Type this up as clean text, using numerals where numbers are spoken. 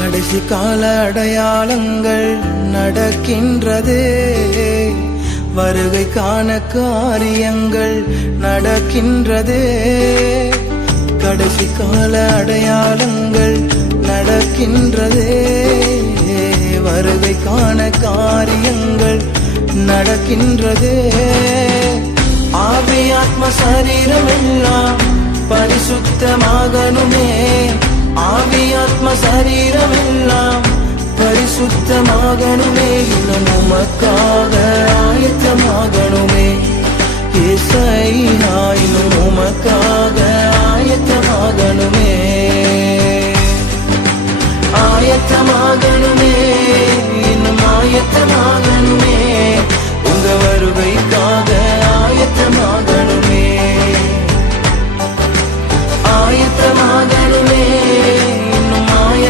கடைசி கால அடையாளங்கள் நடக்கின்றதே, வருகைக்கான காரியங்கள் நடக்கின்றதே. கடைசி கால அடையாளங்கள் நடக்கின்றதே, வருகைக்கான காரியங்கள் நடக்கின்றதே. ஆவி ஆத்ம சரீரம் எல்லாம் பரிசுத்தமாகணுமே, ஆவி ஆத்ம சரீரம் எல்லாம் பரிசுத்தமாகணுமே. இன்னும் உமக்காக ஆயத்தமாகணுமே ஏசையா, இன்னும் உமக்காக ஆயத்தமாகணுமே.